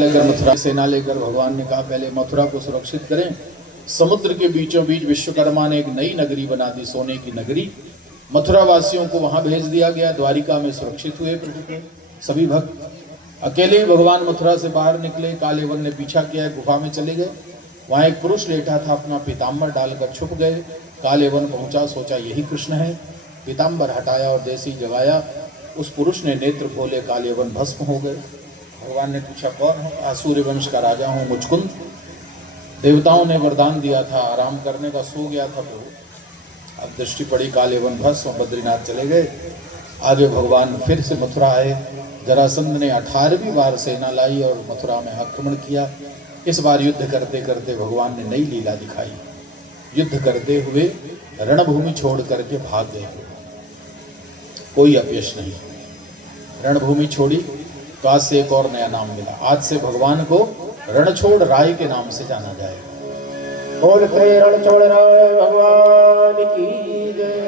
लेकर मथुरा सेना लेकर भगवान ने कहा पहले मथुरा को सुरक्षित करें। समुद्र के बीचों बीच विश्वकर्मा ने एक नई नगरी बना दी, सोने की नगरी। मथुरा वासियों को वहां भेज दिया गया। द्वारिका में सुरक्षित हुए प्रभु के सभी भक्त। अकेले ही भगवान मथुरा से बाहर निकले। कालेवन ने पीछा किया, गुफा में चले गए। वहां एक पुरुष लेटा था, अपना पीताम्बर डालकर छुप गए। कालेवन पहुंचा, सोचा यही कृष्ण है। पीताम्बर हटाया और जैसे ही जगाया, उस पुरुष ने नेत्र खोले, कालेवन भस्म हो गए। भगवान ने पूछा कौन है? आसूर्य वंश का राजा हूँ मुचकुंद। देवताओं ने वरदान दिया था, आराम करने का, सो गया था प्रभु। अब दृष्टि पड़ी, कालेवन भस्म, बद्रीनाथ चले गए। आगे भगवान फिर से मथुरा आए। जरासंध ने 18वीं बार सेना लाई और मथुरा में आक्रमण किया। इस बार युद्ध करते करते भगवान ने नई लीला दिखाई। युद्ध करते हुए रणभूमि छोड़ करके भाग गए, कोई अपयश नहीं। रणभूमि छोड़ी तो आज से एक और नया नाम मिला। आज से भगवान को रणछोड़ राय के नाम से जाना जाएगा। बोल रणछोड़ राय भगवान की जय।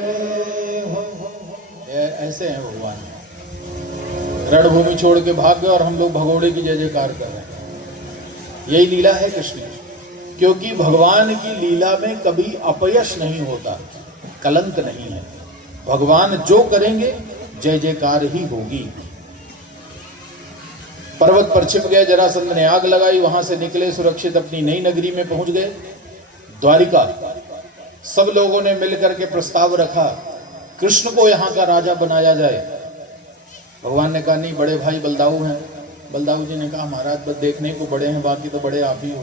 ऐसे हैं भगवान, रणभूमि छोड़ के भाग गए और हम लोग भगोड़े की जय जयकार कर रहे हैं। यही लीला है कृष्ण की, क्योंकि भगवान की लीला में कभी अपयश नहीं होता, कलंक नहीं है। भगवान जो करेंगे जय जयकार ही होगी। पर्वत पर छिप गए, जरासंध ने आग लगाई, वहां से निकले सुरक्षित, अपनी नई नगरी में पहुंच गए, द्वारिका। सब लोगों ने मिलकर के प्रस्ताव रखा, कृष्ण को यहाँ का राजा बनाया जाए। भगवान ने कहा नहीं, बड़े भाई बलदाऊ हैं। बलदाऊ जी ने कहा महाराज बस देखने को बड़े हैं, बाकी तो बड़े आप ही हो,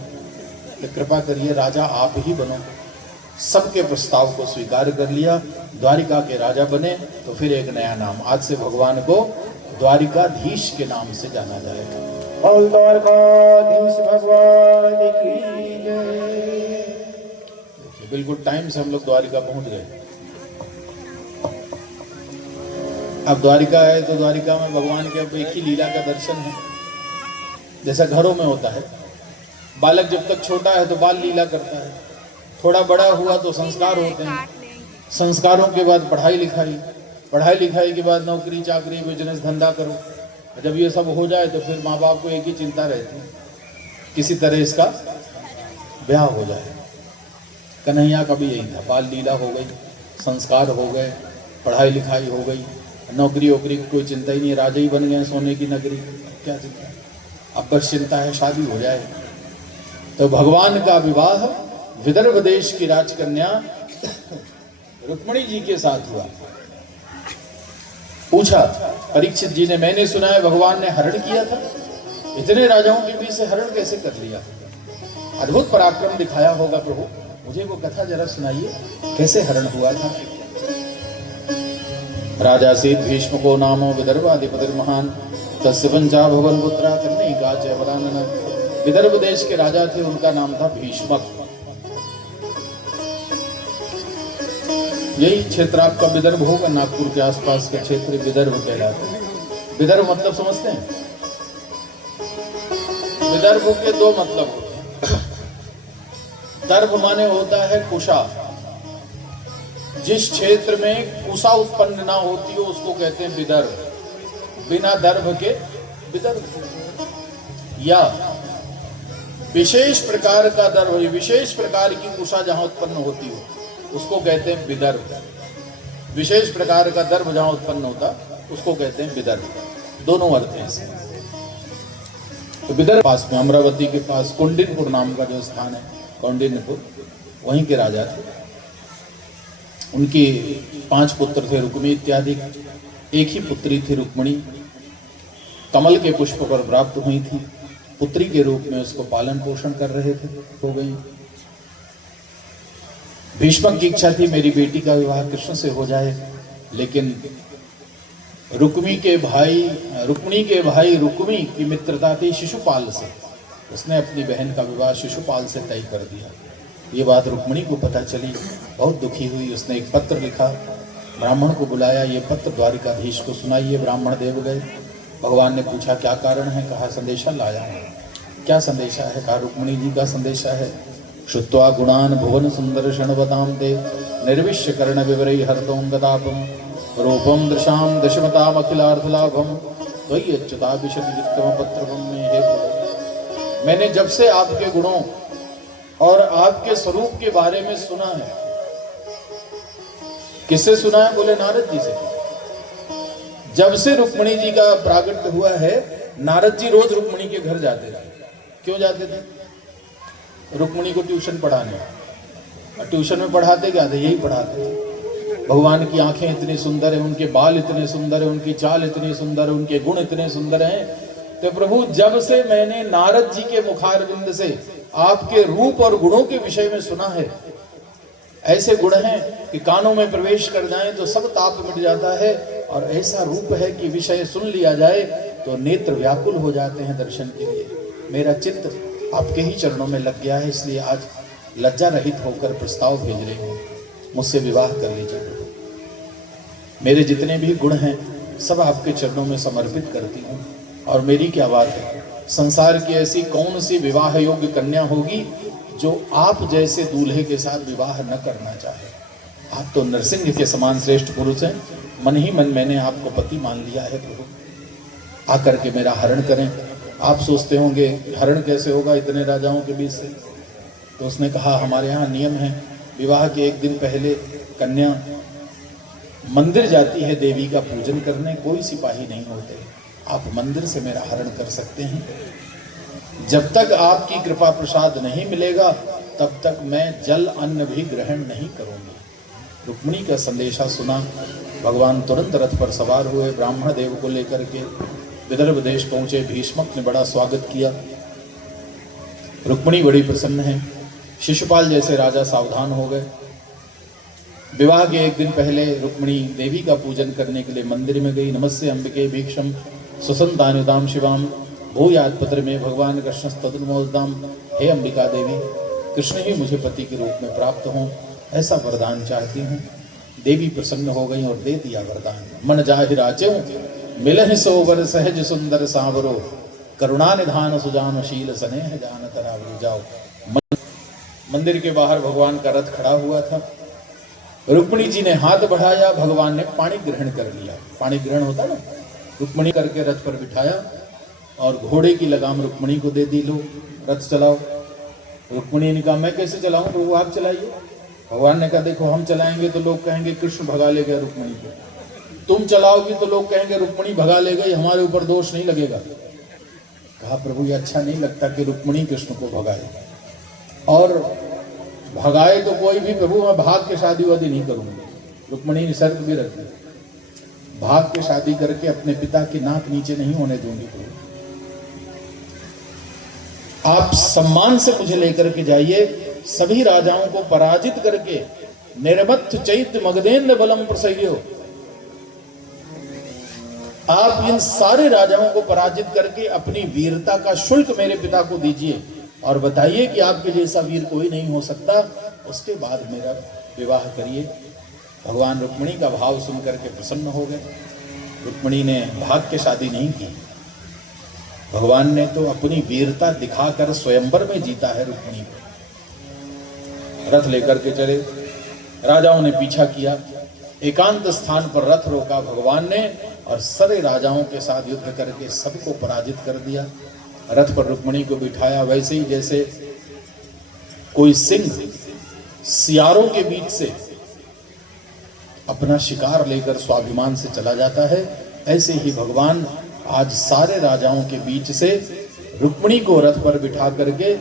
तो कृपा करिए राजा आप ही बनो। सबके प्रस्ताव को स्वीकार कर लिया, द्वारिका के राजा बने। तो फिर एक नया नाम, आज से भगवान को द्वारिकाधीश के नाम से जाना जाएगा। और द्वारकाधीश भगवान की जय। बिल्कुल टाइम से हम लोग द्वारिका पहुंच गए। अब द्वारिका है तो द्वारिका में भगवान के अब एक ही लीला का दर्शन है। जैसा घरों में होता है, बालक जब तक छोटा है तो बाल लीला करता है, थोड़ा बड़ा हुआ तो संस्कार होते हैं, संस्कारों के बाद पढ़ाई लिखाई, पढ़ाई लिखाई के बाद नौकरी चाकरी, बिजनेस धंधा करो। जब ये सब हो जाए तो फिर माँ बाप को एक ही चिंता रहती है, किसी तरह इसका ब्याह हो जाए। कन्हैया का भी यही था, बाल लीला हो गई, संस्कार हो गए, पढ़ाई लिखाई हो गई, नौकरी वोकरी की कोई चिंता ही नहीं, राजा ही बन गए सोने की नगरी, क्या चिंता। अब बस चिंता है शादी हो जाए। तो भगवान का विवाह विदर्भ देश की राजकन्या रुक्मिणी जी के साथ हुआ। पूछा परीक्षित जी ने, मैंने सुना है भगवान ने हरण किया था, इतने राजाओं के बीच से हरण कैसे कर लिया? अद्भुत पराक्रम दिखाया होगा प्रभु, मुझे वो कथा जरा सुनाइए, कैसे हरण हुआ था? राजा से भीष्म को नामो विदर्भाधिपति महान, तस्य पंचा भवन पुत्रा कन्यका च वरानन। विदर्भ देश के राजा थे, उनका नाम था भीष्मक। यही क्षेत्र आपका विदर्भ होगा, नागपुर के आसपास का क्षेत्र विदर्भ कहलाता है। विदर्भ मतलब समझते हैं? विदर्भ के दो मतलब होते हैं। दर्भ माने होता है कुशा, जिस क्षेत्र में कुशा उत्पन्न ना होती हो उसको कहते हैं विदर्भ। बिना दर्भ के विदर्भ। या विशेष प्रकार का दर्भ, विशेष प्रकार की कुशा जहां उत्पन्न होती हो उसको कहते हैं विदर्भ। विशेष प्रकार का दर्भ जहां उत्पन्न होता उसको कहते हैं विदर्भ। दोनों अर्थ हैं इसके। तो विदर्भ पास में, अमरावती के पास कौंडिन्यपुर नाम का जो स्थान है, कौंडिन्यपुर, वहीं के राजा थे। उनके 5 पुत्र थे, रुक्मी इत्यादि। एक ही पुत्री थी रुक्मिणी, कमल के पुष्प पर प्राप्त हुई थी। पुत्री के रूप में उसको पालन पोषण कर रहे थे, हो गई। भीष्मक की इच्छा थी मेरी बेटी का विवाह कृष्ण से हो जाए, लेकिन रुक्मी के भाई रुक्मी की मित्रता थी शिशुपाल से। उसने अपनी बहन का विवाह शिशुपाल से तय कर दिया। ये बात रुक्मिणी को पता चली, बहुत दुखी हुई। उसने एक पत्र लिखा, ब्राह्मण को बुलाया, ये पत्र द्वारिकाधीश को सुनाइए। ब्राह्मण देव गए। भगवान ने पूछा क्या कारण है? कहा संदेशा लाया है। क्या संदेशा है? कहा रुक्मिणी जी का संदेशा है। श्रुत्वा गुणान भुवन सुंदर क्षणवताम ते निर्विश्य कर्ण विवरै हरतों गतापम रूपम दृशाम दशमताम अखिलार्थ लाभम त्वयि अच्युता विशति वित्तम पत्रम में हे मैंने जब से आपके गुणों और आपके स्वरूप के बारे में सुना है। किससे सुना है? बोले नारद जी से। जब से रुक्मिणी जी का प्रागट्य हुआ है, नारद जी रोज रुक्मिणी के घर जाते थे। क्यों जाते थे? रुक्मिणी को ट्यूशन पढ़ाने। और ट्यूशन में पढ़ाते क्या थे? यही पढ़ाते थे। भगवान की आंखें इतनी सुंदर है, उनके बाल इतने सुंदर है, उनकी चाल इतनी सुंदर है, उनके गुण इतने सुंदर हैं। तो प्रभु, जब से मैंने नारद जी के मुखारविंद से आपके रूप और गुणों के विषय में सुना है, ऐसे गुण हैं कि कानों में प्रवेश कर जाएं तो सब ताप मिट जाता है, और ऐसा रूप है कि विषय सुन लिया जाए तो नेत्र व्याकुल हो जाते हैं दर्शन के लिए। मेरा चित्त आपके ही चरणों में लग गया है, इसलिए आज लज्जा रहित होकर प्रस्ताव भेज रही हूँ, मुझसे विवाह कर लीजिए प्रभु। मेरे जितने भी गुण हैं सब आपके चरणों में समर्पित करती हूँ। और मेरी क्या बात है, संसार की ऐसी कौन सी विवाह योग्य कन्या होगी जो आप जैसे दूल्हे के साथ विवाह न करना चाहे। आप तो नरसिंह के समान श्रेष्ठ पुरुष हैं। मन ही मन मैंने आपको पति मान लिया है प्रभु, आकर के मेरा हरण करें। आप सोचते होंगे हरण कैसे होगा इतने राजाओं के बीच से? तो उसने कहा, हमारे यहाँ नियम है, विवाह के एक दिन पहले कन्या मंदिर जाती है देवी का पूजन करने, कोई सिपाही नहीं होते। आप मंदिर से मेरा हरण कर सकते हैं। जब तक आपकी कृपा प्रसाद नहीं मिलेगा तब तक मैं जल अन्न भी ग्रहण नहीं करूंगी। रुक्मिणी का संदेशा सुना, भगवान तुरंत रथ पर सवार हुए, ब्राह्मण देव को लेकर के विदर्भ देश पहुंचे। भीष्मक ने बड़ा स्वागत किया। रुक्मिणी बड़ी प्रसन्न है। शिशुपाल जैसे राजा सावधान हो गए। विवाह के एक दिन पहले रुक्मिणी देवी का पूजन करने के लिए मंदिर में गई। नमस्ते अंबिके भीक्षम सुसंतानुदाम शिवाम भूयात् पत्र में भगवान कृष्ण तदनुमोदाम। हे अंबिका देवी, कृष्ण ही मुझे पति के रूप में प्राप्त हों, ऐसा वरदान चाहती हूँ। देवी प्रसन्न हो गई और दे दिया वरदान। मन जाहि राचेऊ मिलहि सोवर सहज सुंदर सांवरो, करुणा निधान सुजान शील स्नेह जान तरावरु। जाओ। मंदिर के बाहर भगवान का रथ खड़ा हुआ था। रुक्मिणी जी ने हाथ बढ़ाया, भगवान ने पाणी ग्रहण कर लिया। पाणी ग्रहण होता ना, रुक्मिणी करके रथ पर बिठाया और घोड़े की लगाम रुक्मिणी को दे दी, लो रथ चलाओ। रुक्मिणी ने कहा, मैं कैसे चलाऊं प्रभु, आप चलाइए। भगवान ने कहा, देखो हम चलाएंगे तो लोग कहेंगे कृष्ण भगा ले गए रुक्मिणी को, तुम चलाओगी तो लोग कहेंगे रुक्मिणी भगा ले गई, हमारे ऊपर दोष नहीं लगेगा। कहा, प्रभु ये अच्छा नहीं लगता कि रुक्मिणी कृष्ण को भगाए, और भगाए तो कोई भी प्रभु, मैं भाग के शादी वादी नहीं करूंगा। रुक्मिणी ने शर्त भी रख दी, भाग के शादी करके अपने पिता की नाक नीचे नहीं होने दूंगी प्रभु। आप सम्मान से मुझे लेकर के जाइए, सभी राजाओं को पराजित करके निर्मत्थ चैत्य मगधेन्द्र बलम प्रसह्यो। आप इन सारे राजाओं को पराजित करके अपनी वीरता का शुल्क मेरे पिता को दीजिए और बताइए कि आपके जैसा वीर कोई नहीं हो सकता, उसके बाद मेरा विवाह करिए। भगवान रुक्मिणी का भाव सुनकर के प्रसन्न हो गए। रुक्मिणी ने भाग के शादी नहीं की, भगवान ने तो अपनी वीरता दिखाकर स्वयंवर में जीता है रुक्मिणी को। रथ लेकर के चले, राजाओं ने पीछा किया। एकांत स्थान पर रथ रोका भगवान ने और सारे राजाओं के साथ युद्ध करके सबको पराजित कर दिया। रथ पर रुक्मिणी को बिठाया, वैसे ही जैसे कोई सिंह सियारों के बीच से अपना शिकार लेकर स्वाभिमान से चला जाता है, ऐसे ही भगवान आज सारे राजाओं के बीच से रुक्मिणी को रथ पर बिठा करके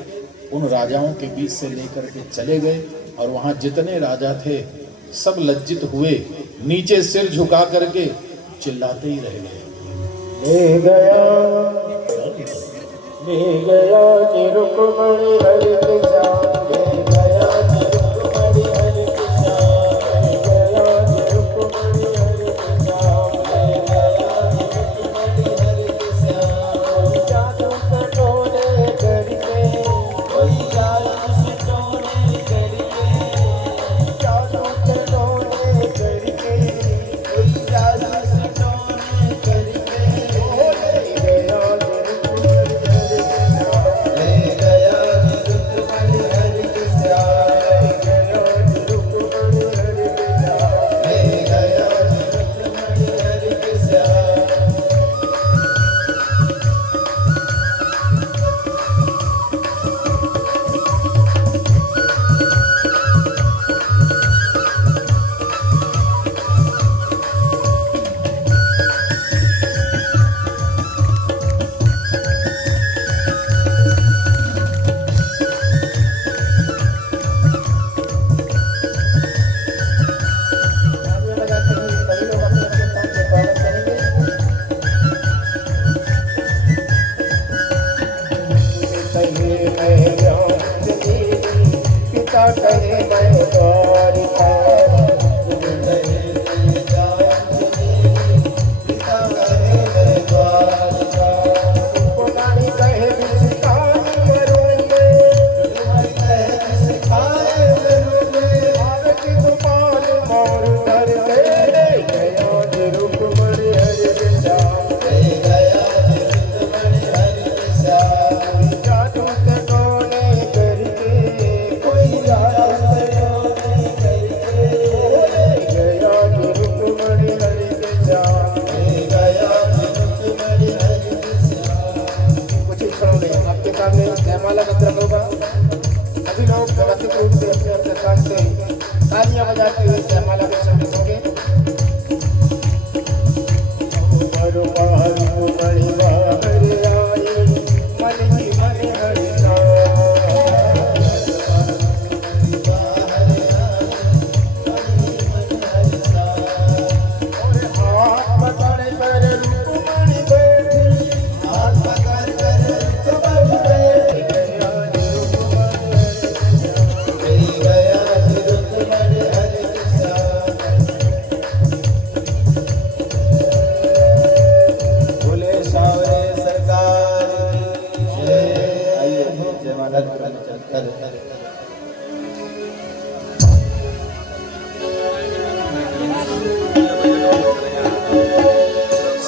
उन राजाओं के बीच से लेकर के चले गए। और वहां जितने राजा थे सब लज्जित हुए, नीचे सिर झुका करके चिल्लाते ही रह गए। ले गया जी रुक्मिणी हरि के श्याम, ले गया जी रुक्मिणी हरि के श्याम, ले गया जी रुक्मिणी हरि के श्याम, ले गया जी रुक्मिणी हरि के श्याम। जादू कटोरे करके, कोई जादू कटोरे करके, जादू कटोरे करके, कोई जादू कटोरे करके, ले गया जी रुक्मिणी हरि के श्याम, ले गया जी रुक्मिणी हरि कहे मैं ज्ञान देवी, पिता कहे मैं द्वारिका। पुरानी कहे विस्तार मरुन में, आरती गोपाल मोर कर दे, गया रूप मणि हरि श्याम। जादू तोने करके, कोई जादू तोने करके, गया रूप मणि हरि श्याम। कुछ क्षणों में आपके सामने जयमाला का क्रम होगा। सभी लोग व्यवस्थित रूप से अपने अपने स्थान से तालियां बजाते हुए जयमाला में शामिल होंगे।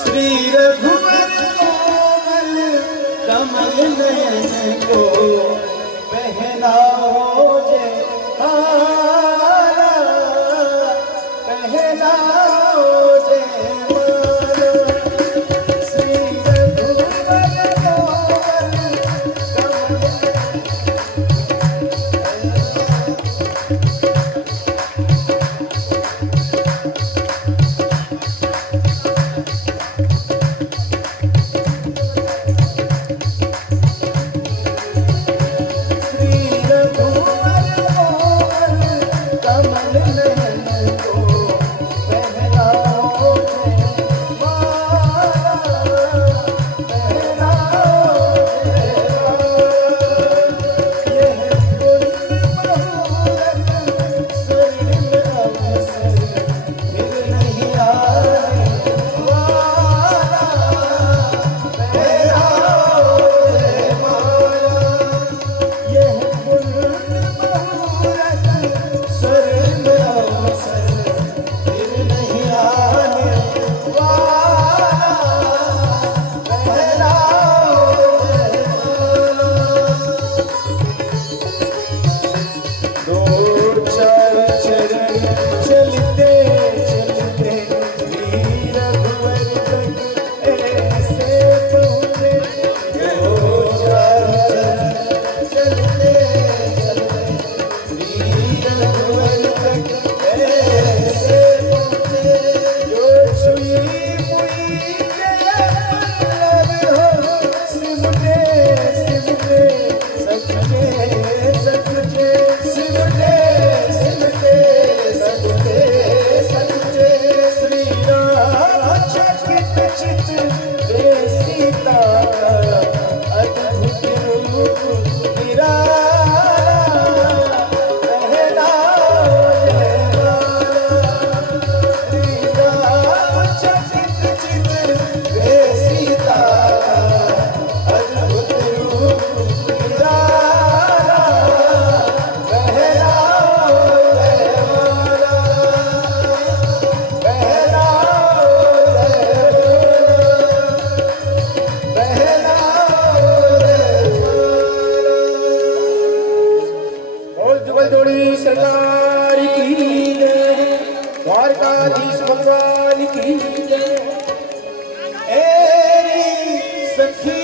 श्री रघुवर कोमल कमल नयन को पहनाओ जे हारा, पहनाओ जे माला। श्री रघुवर कोमल द्वारकाधीश भगवान की जय। एरी सखी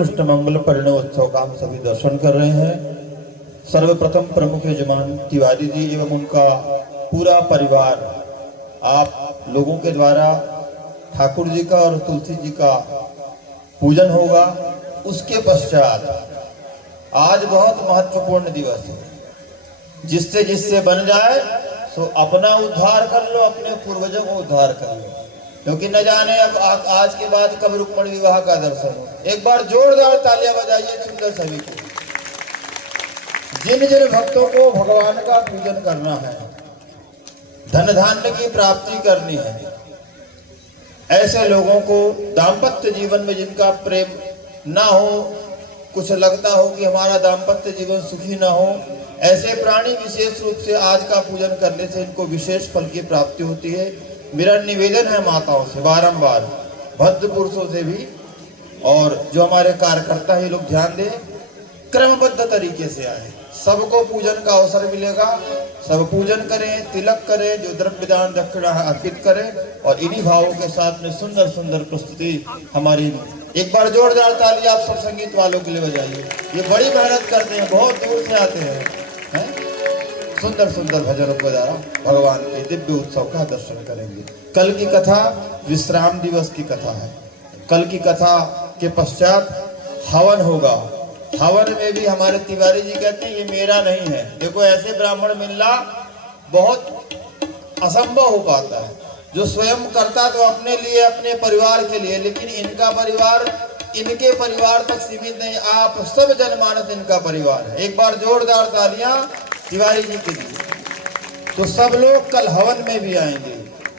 कृष्ण मंगल परिणय उत्सव का हम सभी दर्शन कर रहे हैं। सर्वप्रथम प्रमुख यजमान तिवारी जी एवं उनका पूरा परिवार आप लोगों के द्वारा ठाकुर जी का और तुलसी जी का पूजन होगा। उसके पश्चात आज बहुत महत्वपूर्ण दिवस है, जिससे जिससे बन जाए सो अपना उद्धार कर लो, अपने पूर्वजों को उद्धार कर लो, क्योंकि न जाने अब आज के बाद कब रुक्मणी विवाह का दर्शन हो। एक बार जोरदार तालियां बजाइए सुंदर सभी को। जिन जिन भक्तों को भगवान का पूजन करना है, धन धान्य की प्राप्ति करनी है, ऐसे लोगों को दाम्पत्य जीवन में जिनका प्रेम ना हो, कुछ लगता हो कि हमारा दाम्पत्य जीवन सुखी ना हो, ऐसे प्राणी विशेष रूप से आज का पूजन करने से इनको विशेष फल की प्राप्ति होती है। मेरा निवेदन है माताओं से बारंबार, भद्र पुरुषों से भी, और जो हमारे कार्यकर्ता है लोग ध्यान दें, क्रमबद्ध तरीके से आए, सबको पूजन का अवसर मिलेगा। सब पूजन करें, तिलक करें, जो द्रव्य दान दक्षिणा अर्पित करें, और इन्हीं भावों के साथ में सुंदर सुंदर प्रस्तुति हमारी। एक बार जोरदार ताली आप सब संगीत वालों के लिए बजाइए। ये बड़ी मेहनत करते हैं, बहुत दूर से आते हैं, सुंदर सुंदर भजनों के द्वारा भगवान के दिव्य उत्सव का दर्शन करेंगे। कल की कथा विश्राम दिवस की कथा है। कल की कथा के पश्चात हवन होगा। हवन में भी हमारे तिवारी जी कहते हैं ये मेरा नहीं है। देखो ऐसे ब्राह्मण मिलना बहुत असंभव हो पाता है। जो स्वयं करता तो अपने लिए, अपने परिवार के लिए, लेकिन इनका परिवार इनके परिवार तक सीमित नहीं, आप सब जनमानस इनका परिवार है। एक बार जोरदार तालियां तिवारी जी के लिए। तो सब लोग कल हवन में भी आएंगे।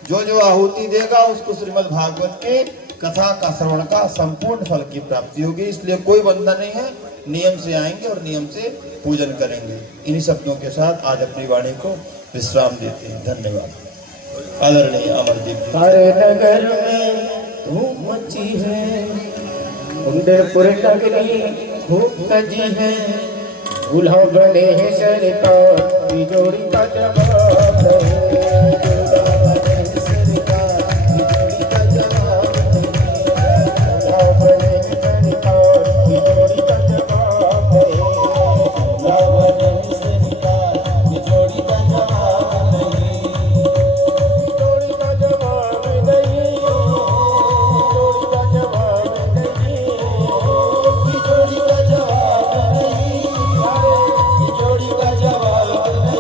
जो जो आहुति देगा उसको श्रीमद् भागवत के कथा का श्रवण का संपूर्ण फल की प्राप्ति होगी। इसलिए कोई बंधन नहीं है, नियम से आएंगे और नियम से पूजन करेंगे। इन्हीं शब्दों के साथ आज अपनी वाणी को विश्राम देते हैं। धन्यवाद। आदरणीय अमरदीप जी। हरे नगर में धूम मची है, कुंडलपुर नगरी खूब सजी है, दूल्हा बने हैं सरकार, तिजोरी का जवाब है। दूल्हा बने सरकार, तिजोरी का जवाब है। दूल्हा बने सरकार, तिजोरी का जवाब है। दूल्हा बने सरकार, तिजोरी का जवाब नहीं। तिजोरी का जवाब नहीं, तिजोरी का जवाब नहीं, तिजोरी का जवाब नहीं, तिजोरी का जवाब नहीं।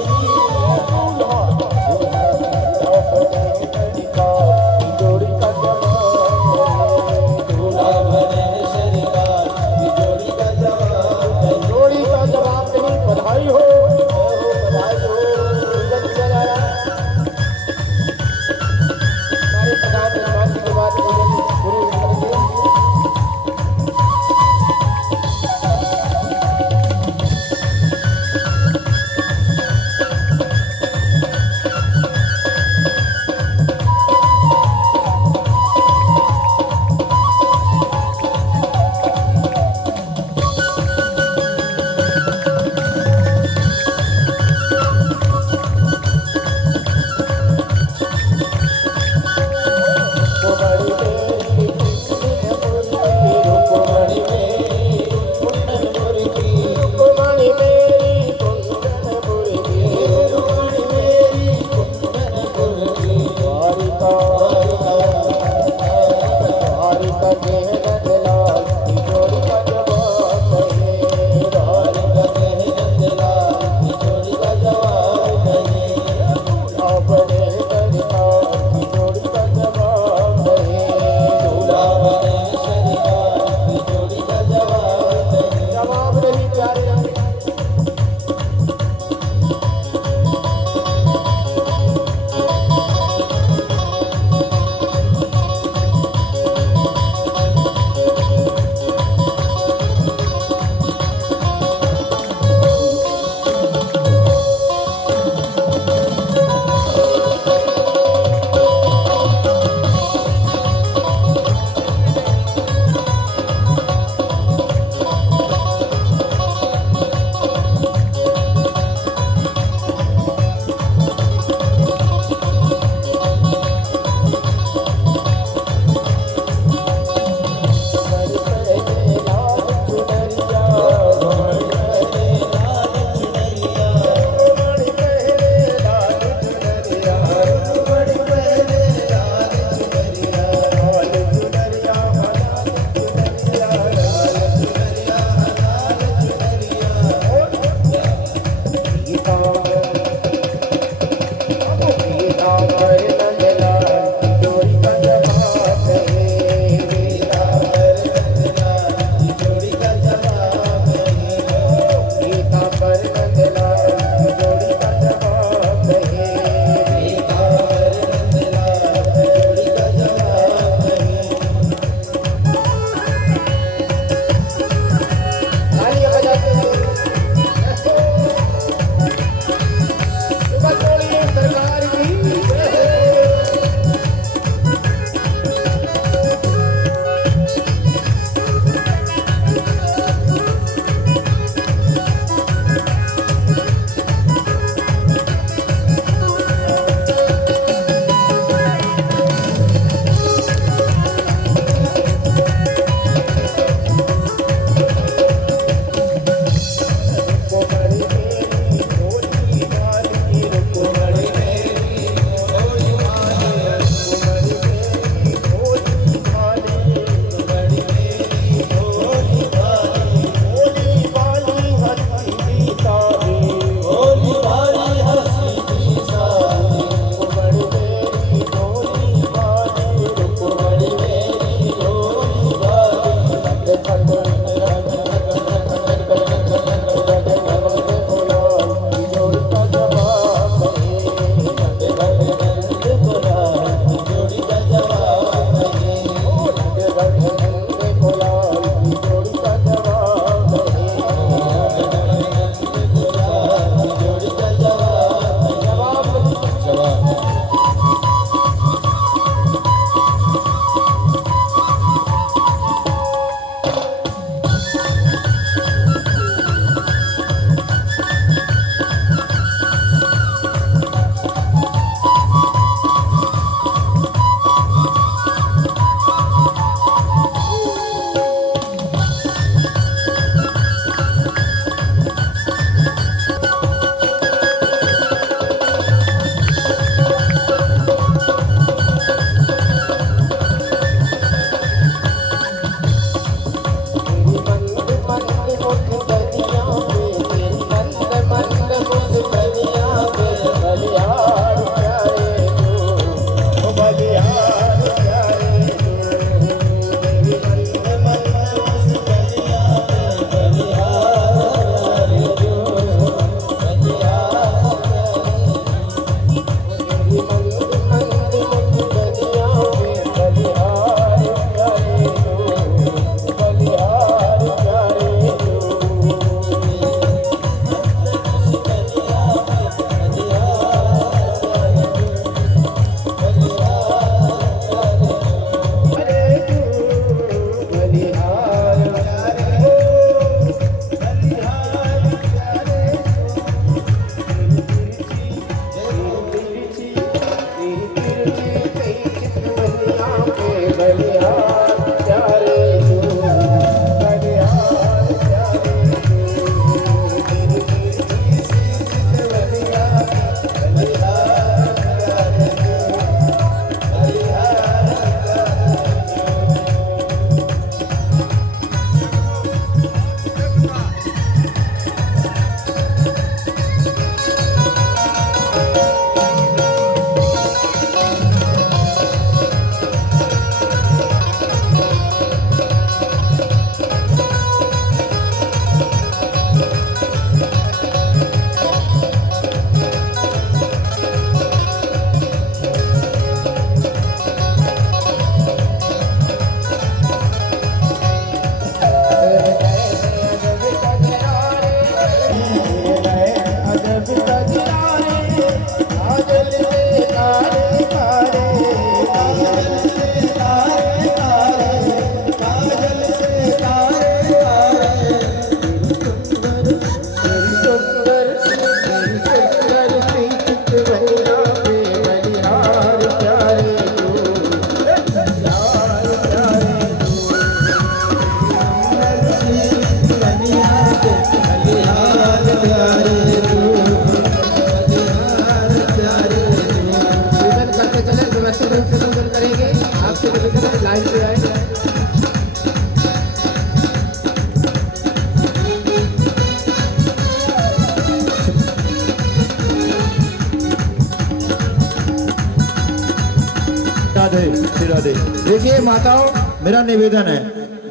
राधे श्री राधे। देखिए माताओं, मेरा निवेदन है,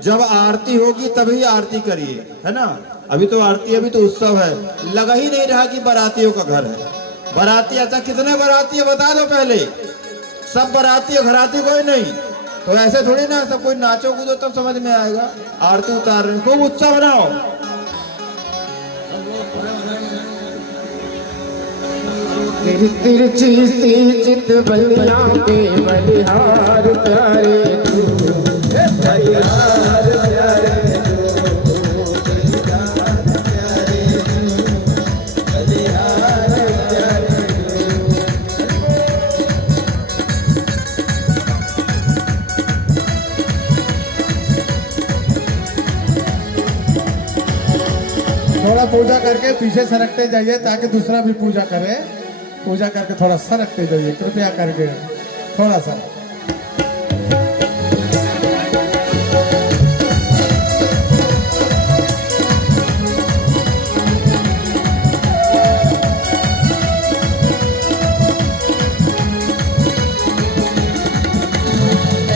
जब आरती होगी तभी आरती करिए, है ना। अभी तो आरती, अभी तो उत्सव है, लगा ही नहीं रहा कि बारातियों का घर है। बाराती आता, कितने बाराती है बता दो पहले। सब बाराती है, घराती कोई नहीं। तो ऐसे थोड़ी ना सब कोई नाचो कूदो तब समझ में आएगा। आरती उतार रहे, खूब उत्साह बनाओ। तिरछी सी चित बलिया के बलिहार प्यारे तू, बलिहार प्यारे तू, बलिहार प्यारे तू, बलिहार प्यारे तू। थोड़ा पूजा करके पीछे सरकते जाइए ताकि दूसरा भी पूजा करे। पूजा करके थोड़ा सरकते जाइए कृपया करके, थोड़ा सा।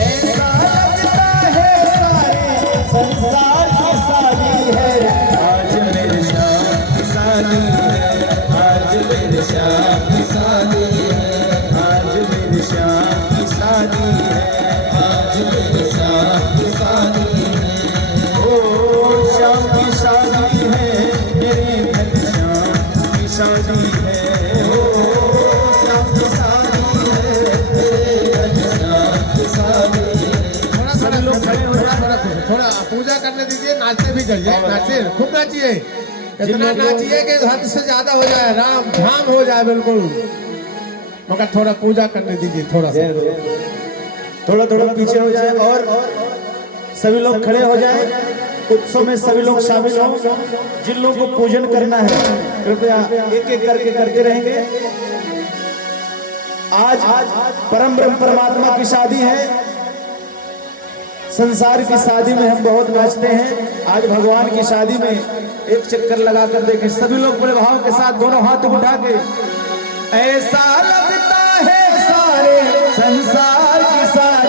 ऐसा लगता है सारे संसार की शादी है, आज मेरे श्याम की शादी है, आज मेरे श्याम की शादी है, आज मेरे श्याम की शादी है, आज मेरे श्याम की शादी है। ओ श्याम की शादी है, मेरे घर श्याम की शादी है। ओ श्याम की शादी है, मेरे घर श्याम की शादी है। थोड़ा लोग खड़े हो जाए, थोड़ा पूजा करने दीजिए, नाचते भी जाइए, नाचिए, खूब नाचिए, इतना नाचिए कि हद से ज्यादा हो जाए, राम धाम हो जाए बिल्कुल। मगर थोड़ा पूजा करने दीजिए, थोड़ा सा, थोड़ा थोड़ा पीछे हो जाए और सभी लोग खड़े हो जाए। उत्सव में सभी लोग शामिल हों। जिन लोगों को पूजन करना है कृपया एक एक करके करते रहेंगे। आज परम ब्रह्म परमात्मा की शादी है। संसार की शादी में हम बहुत नाचते हैं, आज भगवान की शादी में एक चक्कर लगा कर देखें। सभी लोग बड़े भाव के साथ दोनों हाथ उठा के, ऐसा लगता है सारे संसार की शादी